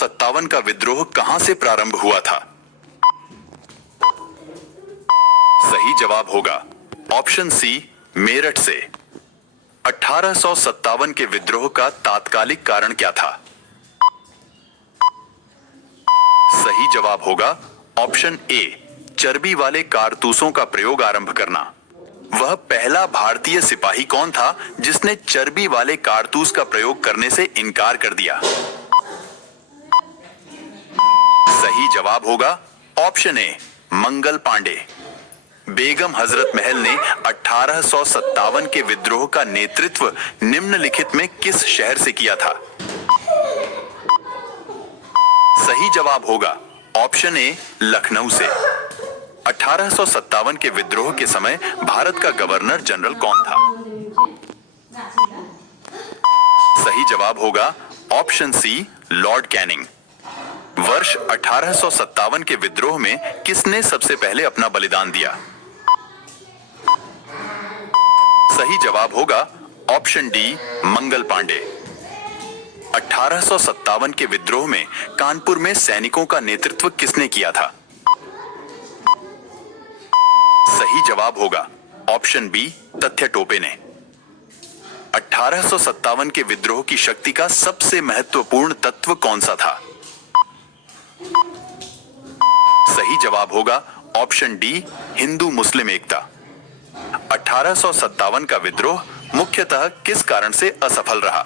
57 का विद्रोह कहां से प्रारंभ हुआ था? सही जवाब होगा ऑप्शन सी, मेरठ से। 1857 के विद्रोह का तात्कालिक कारण क्या था? सही जवाब होगा ऑप्शन ए, चर्बी वाले कारतूसों का प्रयोग आरंभ करना। वह पहला भारतीय सिपाही कौन था जिसने चर्बी वाले कारतूस का प्रयोग करने से इनकार कर दिया? सही जवाब होगा ऑप्शन ए, मंगल पांडे। बेगम हजरत महल ने 1857 के विद्रोह का नेतृत्व निम्नलिखित में किस शहर से किया था? सही जवाब होगा ऑप्शन ए, लखनऊ से। 1857 के विद्रोह के समय भारत का गवर्नर जनरल कौन था? सही जवाब होगा ऑप्शन सी, लॉर्ड कैनिंग। वर्ष 1857 के विद्रोह में किसने सबसे पहले अपना बलिदान दिया? सही जवाब होगा ऑप्शन डी, मंगल पांडे। 1857 के विद्रोह में कानपुर में सैनिकों का नेतृत्व किसने किया था? सही जवाब होगा ऑप्शन बी, तथ्य टोपे ने। 1857 के विद्रोह की शक्ति का सबसे महत्वपूर्ण तत्व कौन सा था? सही जवाब होगा ऑप्शन डी, हिंदू मुस्लिम एकता। 1857 का विद्रोह मुख्यतः किस कारण से असफल रहा?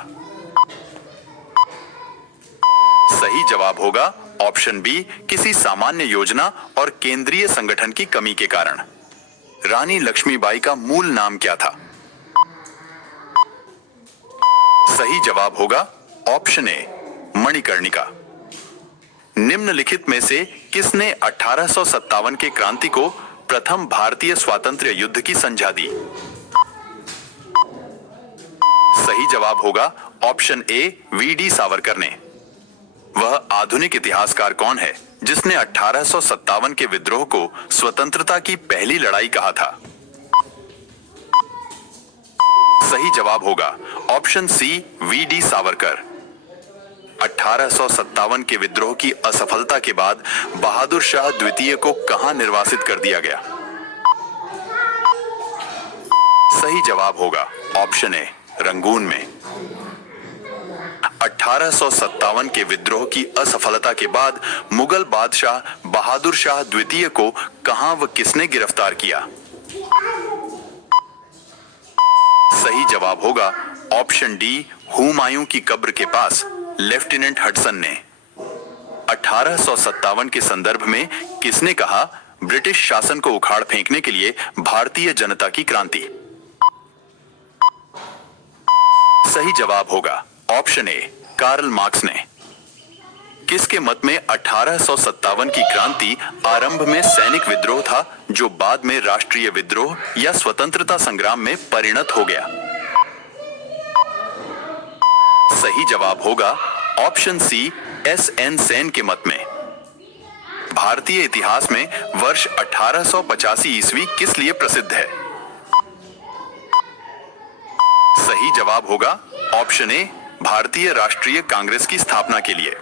सही जवाब होगा ऑप्शन बी, किसी सामान्य योजना और केंद्रीय संगठन की कमी के कारण। रानी लक्ष्मीबाई का मूल नाम क्या था? सही जवाब होगा ऑप्शन ए, मणिकर्णिका। निम्नलिखित में से किसने 1857 के क्रांति को प्रथम भारतीय स्वातंत्र्य युद्ध की संज्ञा दी? सही जवाब होगा ऑप्शन ए, वी.डी. सावरकर ने। वह आधुनिक इतिहासकार कौन है जिसने 1857 के विद्रोह को स्वतंत्रता की पहली लड़ाई कहा था? सही जवाब होगा ऑप्शन सी, वी.डी. सावरकर। 1857 के विद्रोह की असफलता के बाद बहादुर शाह द्वितीय को कहां निर्वासित कर दिया गया? सही जवाब होगा ऑप्शन ए, रंगून में। 1857 के विद्रोह की असफलता के बाद मुगल बादशाह बहादुर शाह द्वितीय को कहां व किसने गिरफ्तार किया? सही जवाब होगा ऑप्शन डी, हुमायूं की कब्र के पास लेफ्टिनेंट हडसन ने। 1857 के संदर्भ में किसने कहा, ब्रिटिश शासन को उखाड़ फेंकने के लिए भारतीय जनता की क्रांति? सही जवाब होगा ऑप्शन ए, कार्ल मार्क्स ने। किसके मत में 1857 की क्रांति आरंभ में सैनिक विद्रोह था जो बाद में राष्ट्रीय विद्रोह या स्वतंत्रता संग्राम में परिणत हो गया? सही जवाब होगा ऑप्शन सी, एस.एन. सेन के मत में। भारतीय इतिहास में वर्ष 1885 ईस्वी किस लिए प्रसिद्ध है? सही जवाब होगा ऑप्शन ए, भारतीय राष्ट्रीय कांग्रेस की स्थापना के लिए।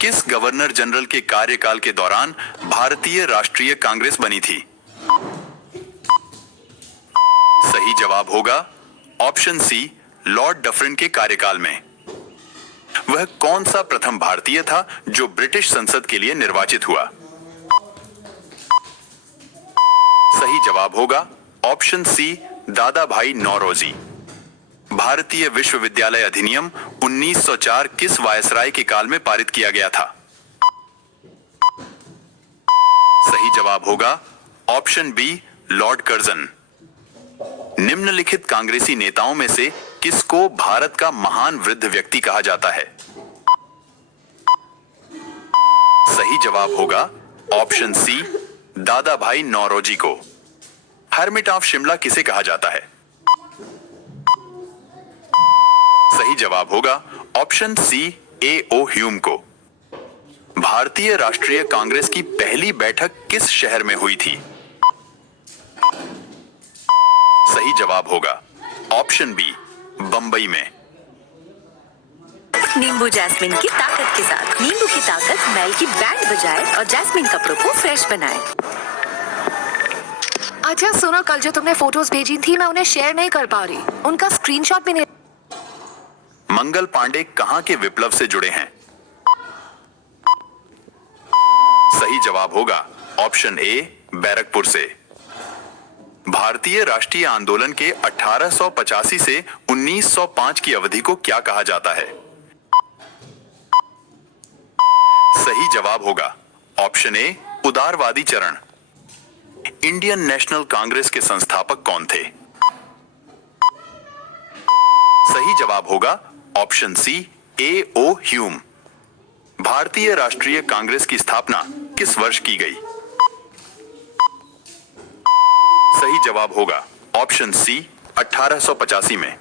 किस गवर्नर जनरल के कार्यकाल के दौरान भारतीय राष्ट्रीय कांग्रेस बनी थी? सही जवाब होगा ऑप्शन सी, लॉर्ड डफरिन के कार्यकाल में। वह कौन सा प्रथम भारतीय था जो ब्रिटिश संसद के लिए निर्वाचित हुआ? सही जवाब होगा ऑप्शन सी, दादा भाई नौरोजी। भारतीय विश्वविद्यालय अधिनियम 1904 किस वायसराय के काल में पारित किया गया था? सही जवाब होगा ऑप्शन बी, लॉर्ड कर्जन। निम्नलिखित कांग्रेसी नेताओं में से किसको भारत का महान वृद्ध व्यक्ति कहा जाता है? सही जवाब होगा ऑप्शन सी, दादा भाई नौरोजी को। हर्मिट ऑफ शिमला किसे कहा जाता है? सही जवाब होगा ऑप्शन सी, ए.ओ. ह्यूम को। भारतीय राष्ट्रीय कांग्रेस की पहली बैठक किस शहर में हुई थी? सही जवाब होगा ऑप्शन बी, बंबई में। नींबू जैस्मिन की ताकत के साथ। नींबू की ताकत मैल की बैंड बजाए और जैस्मिन कपड़ों को फ्रेश बनाए। अच्छा सुनो, कल जो तुमने फोटोज भेजी थी मैं उन्हें शेयर नहीं कर पा रही, उनका स्क्रीनशॉट भी नहीं। मंगल पांडे कहां के विप्लव से जुड़े हैं? सही जवाब होगा ऑप्शन ए, बैरकपुर से। भारतीय राष्ट्रीय आंदोलन के 1885 से 1905 की अवधि को क्या कहा जाता है? सही जवाब होगा ऑप्शन ए, उदारवादी चरण। इंडियन नेशनल कांग्रेस के संस्थापक कौन थे? सही जवाब होगा ऑप्शन सी, ए ओ ह्यूम। भारतीय राष्ट्रीय कांग्रेस की स्थापना किस वर्ष की गई? सही जवाब होगा ऑप्शन सी, 1885 में।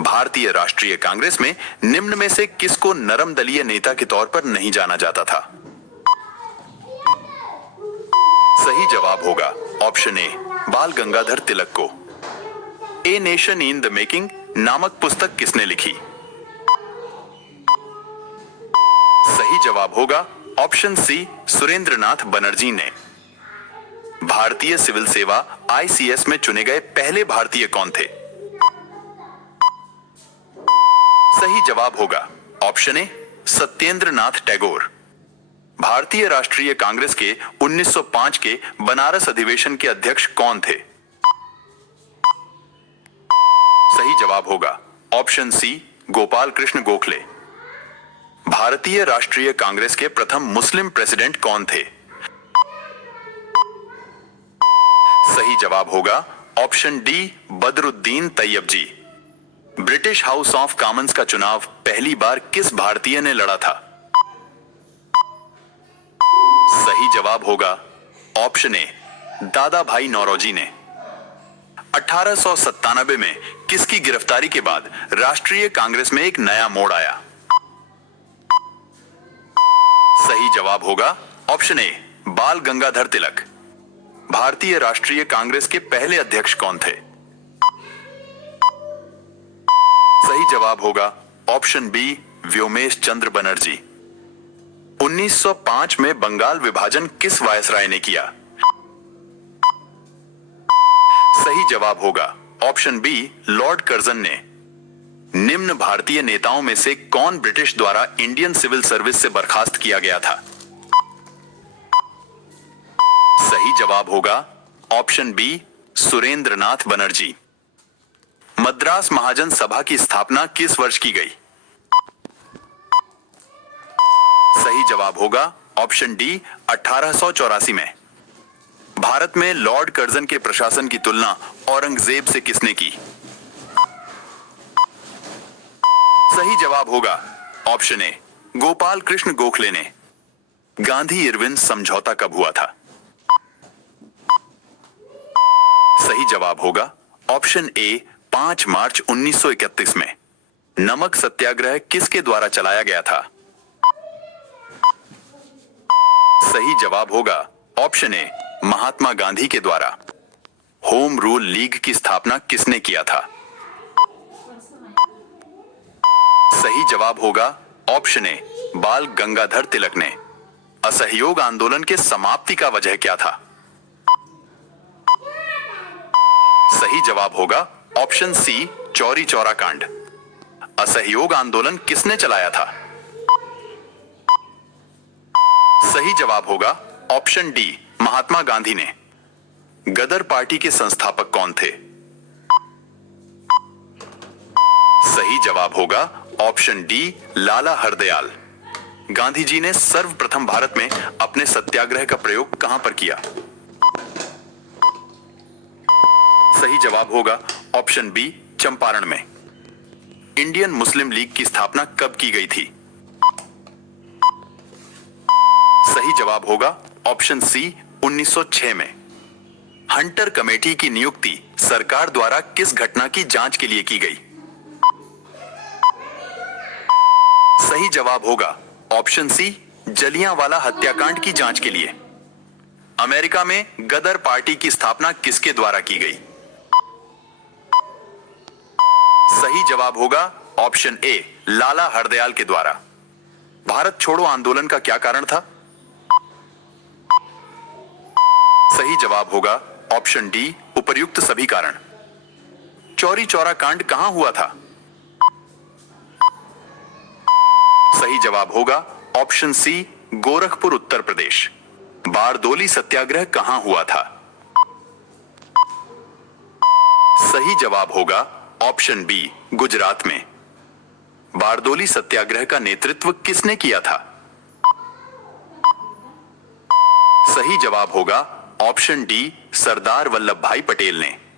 भारतीय राष्ट्रीय कांग्रेस में निम्न में से किसको नरम दलीय नेता के तौर पर नहीं जाना जाता था? सही जवाब होगा ऑप्शन ए, बाल गंगाधर तिलक को। A nation in the making नामक पुस्तक किसने लिखी? सही जवाब होगा ऑप्शन सी, सुरेंद्रनाथ बनर्जी ने। भारतीय सिविल सेवा आईसीएस में चुने गए पहले भारतीय कौन थे? सही जवाब होगा ऑप्शन ए, सत्येंद्रनाथ टैगोर। भारतीय राष्ट्रीय कांग्रेस के 1905 के बनारस अधिवेशन के अध्यक्ष कौन थे? सही जवाब होगा ऑप्शन सी, गोपाल कृष्ण गोखले। भारतीय राष्ट्रीय कांग्रेस के प्रथम मुस्लिम प्रेसिडेंट कौन थे? सही जवाब होगा option D, Badruddin Tyabji. British House of Commons का चुनाव पहली बार किस भारतीय ने लड़ा था? सही जवाब होगा ऑप्शन ए, दादा भाई नौरोजी ने। 1897 में किसकी गिरफ्तारी के बाद राष्ट्रीय कांग्रेस में एक नया मोड़ आया? सही जवाब होगा ऑप्शन ए, बाल गंगाधर तिलक। भारतीय राष्ट्रीय कांग्रेस के पहले अध्यक्ष कौन थे? सही जवाब होगा ऑप्शन बी, व्योमेश चंद्र बनर्जी। 1905 में बंगाल विभाजन किस वायसराय ने किया? सही जवाब होगा ऑप्शन बी, लॉर्ड कर्जन ने। निम्न भारतीय नेताओं में से कौन ब्रिटिश द्वारा इंडियन सिविल सर्विस से बर्खास्त किया गया था? सही जवाब होगा ऑप्शन बी, सुरेंद्रनाथ बनर्जी। मद्रास महाजन सभा की स्थापना किस वर्ष की गई? सही जवाब होगा ऑप्शन डी, 1884 में। भारत में लॉर्ड कर्जन के प्रशासन की तुलना औरंगजेब से किसने की? सही जवाब होगा ऑप्शन ए, गोपाल कृष्ण गोखले ने। गांधी इरविन समझौता कब हुआ था? सही जवाब होगा ऑप्शन ए, 5 मार्च 1931 में। नमक सत्याग्रह किसके द्वारा चलाया गया था? सही जवाब होगा ऑप्शन ए, महात्मा गांधी के द्वारा। होम रूल लीग की स्थापना किसने किया था? सही जवाब होगा ऑप्शन ए, बाल गंगाधर तिलक ने। असहयोग आंदोलन के समाप्ति का वजह क्या था? सही जवाब होगा ऑप्शन सी, चौरी चौरा कांड। असहयोग आंदोलन किसने चलाया था? सही जवाब होगा ऑप्शन डी, महात्मा गांधी ने। गदर पार्टी के संस्थापक कौन थे? सही जवाब होगा ऑप्शन डी, लाला हरदयाल। गांधी जी ने सर्वप्रथम भारत में अपने सत्याग्रह का प्रयोग कहां पर किया? सही जवाब होगा ऑप्शन बी, चंपारण में। इंडियन मुस्लिम लीग की स्थापना कब की गई थी? सही जवाब होगा ऑप्शन सी, 1906 में। हंटर कमेटी की नियुक्ति सरकार द्वारा किस घटना की जांच के लिए की गई? सही जवाब होगा ऑप्शन सी, जलियांवाला हत्याकांड की जांच के लिए। अमेरिका में गदर पार्टी की स्थापना किसके द्वारा की गई? सही जवाब होगा ऑप्शन ए, लाला हरदयाल के द्वारा। भारत छोड़ो आंदोलन का क्या कारण था? सही जवाब होगा ऑप्शन डी, उपर्युक्त सभी कारण। चौरी चौरा कांड कहां हुआ था? सही जवाब होगा ऑप्शन सी, गोरखपुर उत्तर प्रदेश। बारदोली सत्याग्रह कहां हुआ था? सही जवाब होगा ऑप्शन बी, गुजरात में। बारदोली सत्याग्रह का नेतृत्व किसने किया था? सही जवाब होगा ऑप्शन डी, सरदार वल्लभ भाई पटेल ने।